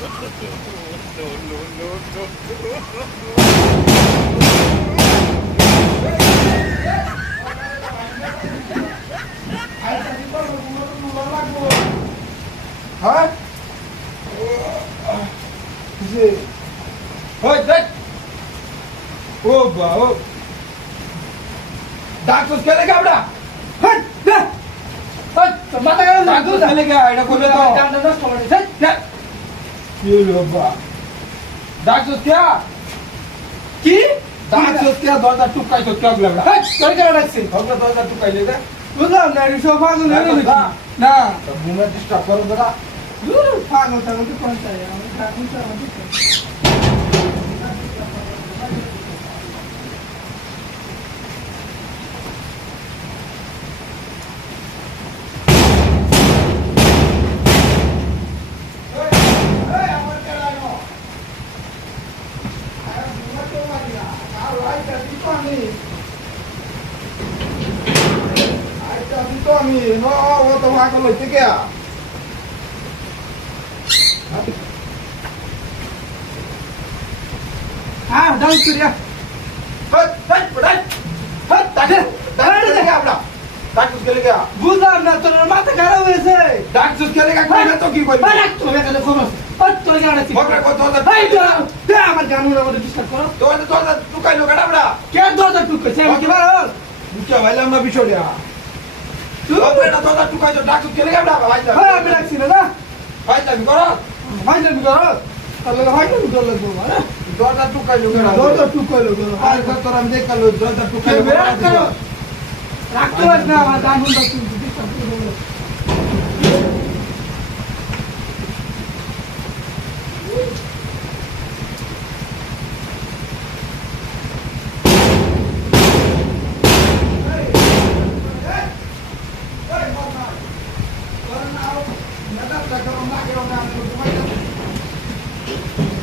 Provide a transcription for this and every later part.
হ্যাঁ ও বাবা ডাক্তার খেলে গাবড়া মাথা গেল ডাক্তার খেলে গা এটা করবে তো কি বাবা ডাক্তার কে কি ডাক্তার কে দরজা টুকাই তো কে লাগলা তোর কেন ডাকছিস ভগবান দরজা টুকাই লে বুঝলাম না এটা সব পাগল হয়ে গেছে না ঘুমে ডিস্টার্ব করো দাদা পাগল টাগল তো কোন চাই আমি এখন তো আমাদের আমি ও তো পাগল হইছে কে হ্যাঁ ডাল করিয়া বুঝলাম না তোর মাথা খারাপ হয়েছে আমার গান ডিস্টার্ব করো কে দরজা টুকছে আমি কি পারো আমি রাখছি না ফাইনাল করো তাহলে ফাইনাল করো লাগবো দরজা টুকাইলো দরজা টুকাইলো আর তোর আমি দেখালো দরজা টুকাইলো রাখতে পারছ না আমার গান শুনতে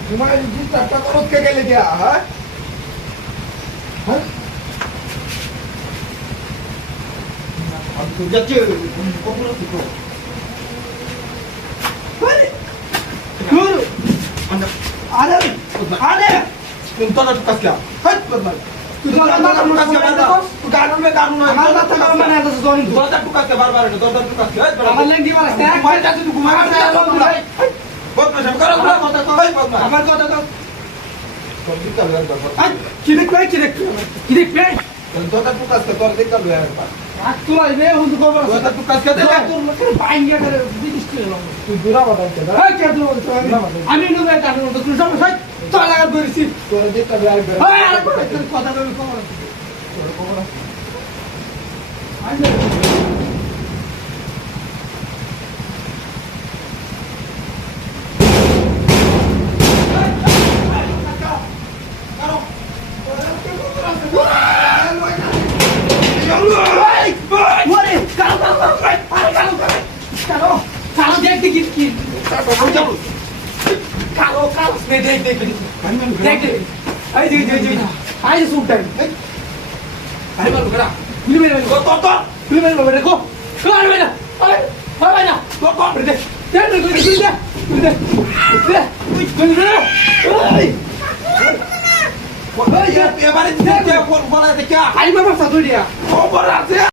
तुम्हारे जिस टक्का को रोक के गए क्या है अब तू जच्चे को पूरा सीखो गुरु आले आले तुम तो ना टुकस क्या हट बदमाश तू कानून तू कानून में कानून है हमारा तो काम बना तो जोनी दरजा टुकस के बार-बार दरजा टुकस के हमारे लेंगी वाला स्टैक मार जाते तू घुमा के बहुत प्रश्न करो আমার কথা তো তোর দিকে লয়ার বাবা কিরে কই দরজা টুকস के তোর দিকে লয়ার বাবা রাখ তো আইবে হুন খবর দরজা টুকস के দে তোর মত বাইঙ্গা করে দিদিস করে তুই দূরা বাটাইতে না হ্যাঁ কে দূর আমি নুবে কারণ তো তুই সমস্যা তো লাগা ধরেছি তোর দিকে লয়ার বাবা হ্যাঁ কথা বলি খবর তোর খবর আইবে কালো দেখতে কি কালো কালো দেখ দেখ দেখ আই দেখ দেখ আই সুটাই আরে মারো করা গুলি মেরে গো তো গুলি মেরে মেরে গো কর মেরে আরে আরে না গো গো দে দে দে দে দে দে গুলি মেরে ওই এবারে দিতে বলা দেখে আই বাবা সাদুরিয়া খবর আছে